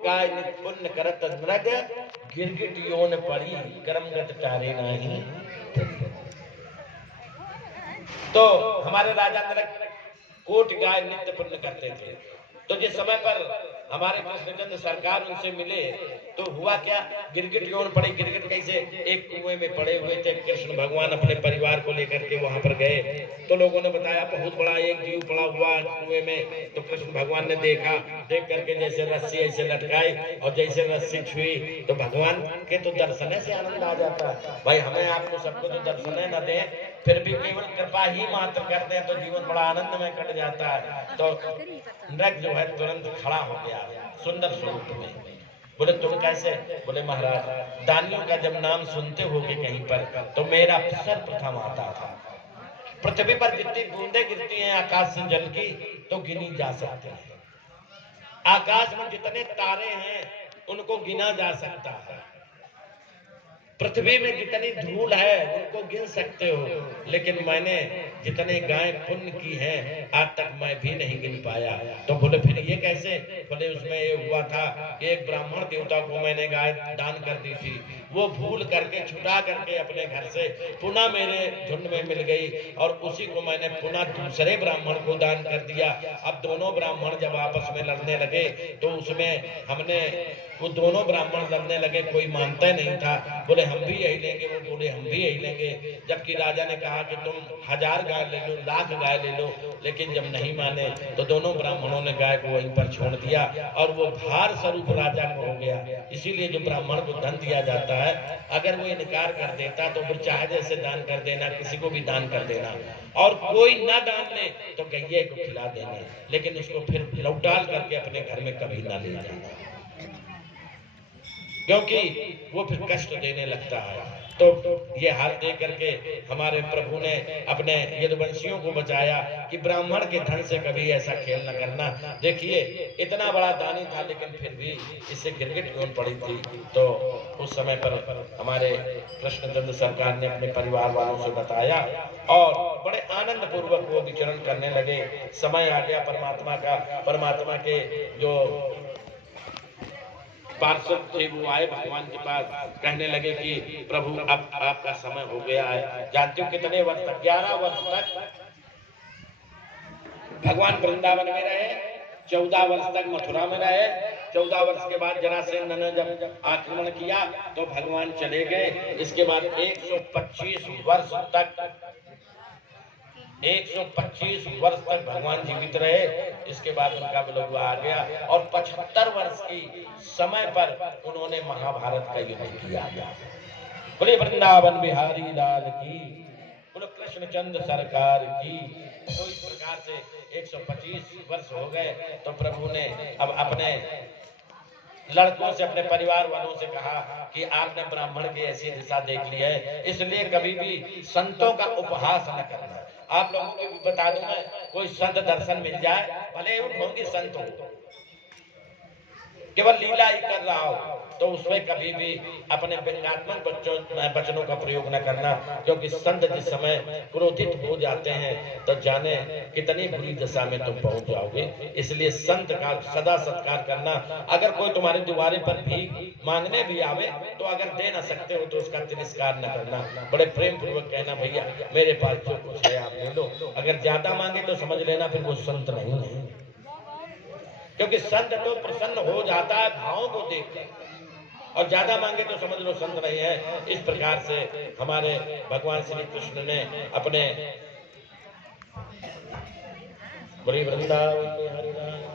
गाय पुण्य करत मृग गिरगिट योन पड़ी कर्मगत टारे नाही। तो हमारे राजा नरक कोट गाय नित्य पुण्य करते थे। तो जिस समय पर हमारे कृष्णचंद्र सरकार उनसे मिले तो हुआ क्या, गिरगिट योन पड़ी। गिरगिट कैसे, एक कुएं में पड़े हुए थे। कृष्ण भगवान अपने परिवार को लेकर के वहां पर गए तो लोगों ने बताया बहुत बड़ा एक जीव पड़ा हुआ कुएं में। तो कृष्ण भगवान ने देखा, देख करके जैसे रस्सी ऐसे लटकाई और जैसे रस्सी छुई तो भगवान के तो दर्शन से आनंद आ जाता है। भाई हमें आपको सबको तो दर्शन न दें, फिर भी केवल कृपा ही मात्र करते हैं तो जीवन बड़ा आनंद में कट जाता है। तो नृग जो है तुरंत खड़ा हो गया सुंदर स्वरूप में। बोले तुम कैसे? बोले महाराज दानियों का जब नाम सुनते होगे कहीं पर तो मेरा सर्वप्रथम आता था। पृथ्वी पर जितनी बूंदें गिरती हैं आकाश से जल की तो गिनी जा सकती है। आकाश में जितने तारे हैं उनको गिना जा सकता है। पृथ्वी में जितनी धूल है उनको गिन सकते हो, लेकिन मैंने जितने गाय पुण्य की हैं आज तक मैं भी नहीं गिन पाया। तो बोले फिर ये कैसे? बोले उसमें ये हुआ था कि एक ब्राह्मण देवता को मैंने गाय दान कर दी थी, वो भूल करके छुटा करके अपने घर से पुनः मेरे झुंड में मिल गई और उसी को मैंने पुनः दूसरे ब्राह्मण को दान कर दिया। अब दोनों ब्राह्मण जब आपस में लड़ने लगे तो उसमें हमने वो दोनों ब्राह्मण लड़ने लगे, कोई मानता नहीं था। बोले हम भी यही लेंगे, वो बोले हम भी यही लेंगे। जबकि राजा ने कहा कि तुम 1000 गाय ले लो, 1,00,000 गाय ले लो, लेकिन जब नहीं माने तो दोनों ब्राह्मणों ने गाय को वहीं पर छोड़ दिया और वो भार स्वरूप राजा को हो गया। इसीलिए जो ब्राह्मण को धन दिया जाता है अगर वो इनकार कर देता तो फिर चाहे जैसे दान कर देना, किसी को भी दान कर देना, और कोई ना दान ले तो गैये को खिला देना, लेकिन उसको फिर लौट डाल करके अपने घर में कभी ना ले जाना, क्योंकि वो फिर कष्ट देने लगता है। तो ये हाल देख करके हमारे प्रभु ने अपने यदुवंशियों को बचाया कि ब्राह्मण के धन से कभी ऐसा खेल न करना। देखिए इतना बड़ा दानी था लेकिन फिर भी इससे गिरगिट क्यों पड़ी थी। तो उस समय पर हमारे कृष्णचंद्र सरकार ने अपने परिवार वालों से बताया और बड़े आनंद पूर्वक वो विचरण करने लगे। समय आ गया परमात्मा का, परमात्मा के जो पार्षद थे वो आए भगवान के पास, कहने लगे कि प्रभु अब आपका समय हो गया है। जानते हो कितने वर्ष तक? 11 वर्ष तक भगवान वृंदावन में रहे, 14 वर्ष तक मथुरा में रहे। 14 वर्ष के बाद जरासंध ने जब आक्रमण किया तो भगवान चले गए। इसके बाद 125 वर्ष तक 125 वर्ष तक भगवान जीवित रहे। इसके बाद उनका विलोप आ गया और 75 वर्ष की समय पर उन्होंने महाभारत का युद्ध किया। बोले वृंदावन बिहारी लाल की, बोले कृष्णचंद्र सरकार की। तो इस प्रकार से 125 वर्ष हो गए तो प्रभु ने अब अपने लड़कों से, अपने परिवार वालों से कहा कि आपने ब्राह्मण की ऐसी दिशा देख ली है, इसलिए कभी भी संतों का उपहास न करना। आप लोगों को भी बता दूं मैं, कोई संत दर्शन मिल जाए, भले ही ढोंगी संत हो, केवल लीला ही कर रहा हो, तो उसमें कभी भी अपने व्यंग्यात्मक वचनों का प्रयोग न करना, क्योंकि संत जिस समय क्रोधित हो जाते हैं तो जाने कितनी बुरी दशा में तुम पहुंच जाओगे। इसलिए संत का सदा सत्कार करना। अगर कोई तुम्हारे द्वारे पर भीख मांगने भी आवे तो अगर दे न सकते हो तो उसका तिरस्कार न करना, बड़े प्रेम पूर्वक कहना भैया मेरे पास जो कुछ है आप ले लो। अगर ज्यादा मांगे तो समझ लेना फिर वो संत नहीं है, क्योंकि संत तो प्रसन्न हो जाता है भावों को देखकर, और ज्यादा मांगे तो समझ लो संत नहीं है। इस प्रकार से हमारे भगवान श्री कृष्ण ने अपने बड़ी वृंदावन में हरि राम